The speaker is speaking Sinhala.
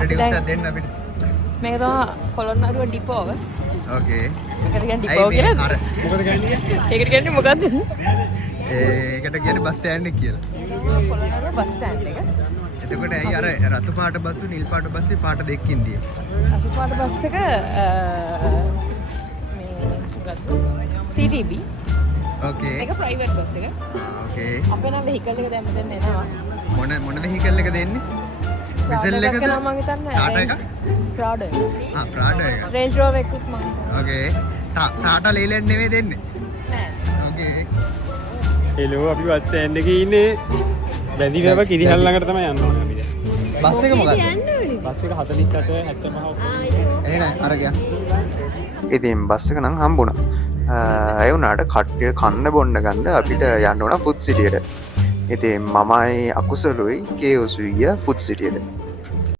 ඉන්ට්‍රොඩියුස් එකක් දෙන්න අපිට. මේක තමයි පොළොන්නරුව ඩිපෝව. ඕකේ. ඒකට කියන්නේ ඩිපෝ කියලා. අර මොකද කියන්නේ? ඒකට කියන්නේ මොකද්ද? ඒකට කියන්නේ බස් ස්ටෑන්ඩ් එක කියලා. පොළොන්නරුව බස් ස්ටෑන්ඩ් එක. එතකොට ඇයි අර රතු පාට බස්සු නිල් පාට බස්සේ පාට දෙකකින් දිය. රතු පාට බස් එක මේ මොකද්ද? CTB. ඕකේ. ඒක ප්‍රයිවට් බස් එක. ඕකේ. අපේ නම් වෙහිකල් එක දැන් මෙතන එනවා. මොන වෙහිකල් එක දෙන්නේ? විසල් එකද? මම හිතන්නේ ටාටා එකක්? ප්‍රාඩෝ එක. ප්‍රාඩෝ එක. රේන්ජ් රෝවර් එකකුත් මම. ඕකේ. ටාටා ලේලෑන්ඩ් නෙමෙයි දෙන්නේ. නෑ. ඕකේ. හෙලෝ අපි බස් ස්ටෑන්ඩ් එකේ ඉන්නේ. බැඳිනව කිරිහල් ළඟට තමයි යන්න ඕනේ අපි දැන්. බස් එක මොකක්ද? බස් එක 48 75. එහෙනම් අර ගියා. ඉතින් බස් එක නම් හම්බුණා. ඒ වුණාට කට්ටිය කන්න බොන්න ගන්න අපිට යන්න ඕන ෆුඩ් සිටියට. ඉතින් මමයි අකුසලුයි කේඋසුයි ගියා ෆුඩ් සිටියට.